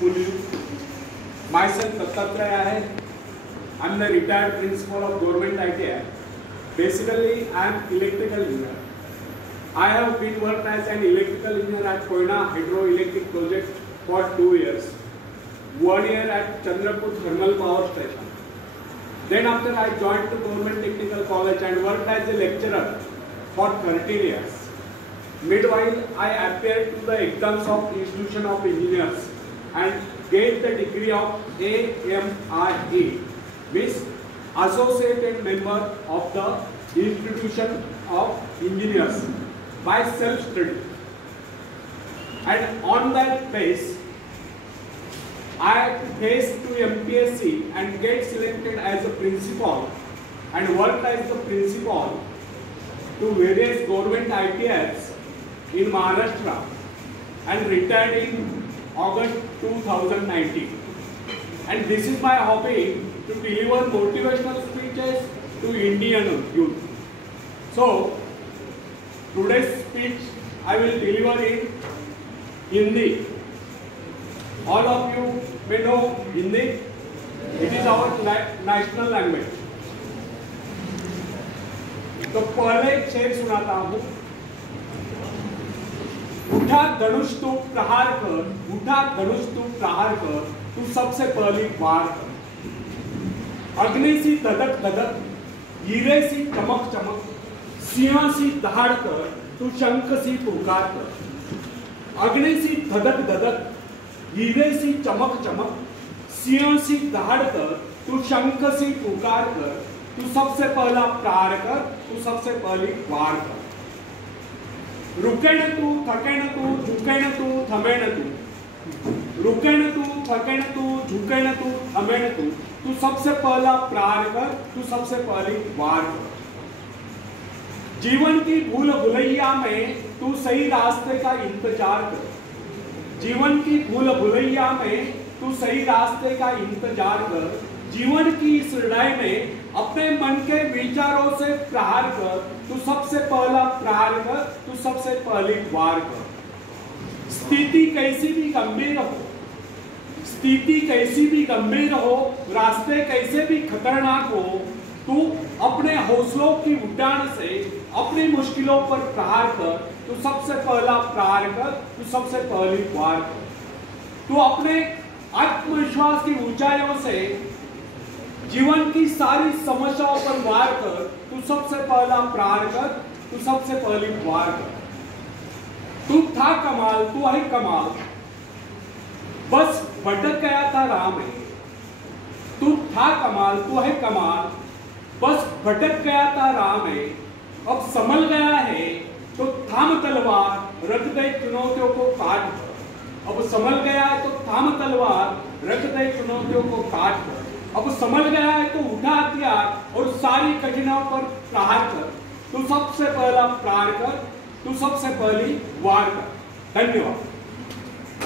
school you. Myself Dattatreya Ahir. I am the retired principal of Government ITI. Basically, I am electrical engineer. I have been worked as an electrical engineer at Koyna Hydroelectric Project for 2 years. 1 year at Chandrapur Thermal Power Station. Then after I joined the Government Technical College and worked as a lecturer for 13 years. Meanwhile, I appeared to the exams of Institution of Engineers and gained the degree of AMIE, means Associated Member of the Institution of Engineers by self-study. And on that base, I faced to MPSC and get selected as a principal and worked as the principal to various government ITIs in Maharashtra and retired in August 2019. And this is my hobby, to deliver motivational speeches to Indian youth. So, today's speech I will deliver in Hindi. All of you may know Hindi. It is our national language. तो पहले एक शेर सुनाता हूँ. उठा धनुष तू प्रहार कर, उठा धनुष तू प्रहार कर, तू सबसे पहली वार कर. अग्नि सी धधक धधक, हीरे सी चमक चमक, सिंह सी दहाड़ कर, तू शंख सी पुकार कर. अग्नि सी धधक धधक, हीरे सी चमक चमक, सिंह सी दहाड़ कर, तू शंख सी पुकार कर, तू सबसे पहला प्रहार कर, तू सबसे पहली वार कर. रुके न तू, थके न तू, झुके न तू, थमे न तू. रुके न तू, थके न तू, झुके न तू, थमे न तू. तू सबसे पहला प्रहार कर, तू सबसे पहली वार कर. जीवन की भूल भुलैया में तू सही रास्ते का इंतजार कर. जीवन की भूल भुलैया में तू सही रास्ते का इंतजार कर. जीवन की इस लड़ाई में अपने मन के विचारों से प्रहार कर. तू सबसे पहला प्रहार कर, तू सबसे पहली वार कर. स्थिति कैसी भी गंभीर हो, स्थिति कैसी भी गंभीर हो, रास्ते कैसे भी खतरनाक हो, तू अपने हौसलों की उड़ान से अपनी मुश्किलों पर प्रहार कर. तू सबसे पहला प्रहार कर, तू सबसे पहली वार कर. तू अपने आत्मविश्वास की ऊंचाइयों से जीवन की सारी समस्याओं पर वार कर. तू सबसे पहला प्रहार कर, तू सबसे पहली वार कर. तू था कमाल, तू है कमाल, बस भटक गया था राह में. तू था कमाल, तू है कमाल, बस भटक गया था राह में. अब संभल गया है तो थाम तलवार, रख दे चुनौतियों को काट कर. अब संभल गया है तो थाम तलवार, रख दे चुनौतियों को काट कर. अब संभल गया है तो उठा हथियार और सारी कठिनाइयों पर प्रहार कर. तू सबसे पहला प्रहार कर, तू सबसे पहली वार कर. धन्यवाद.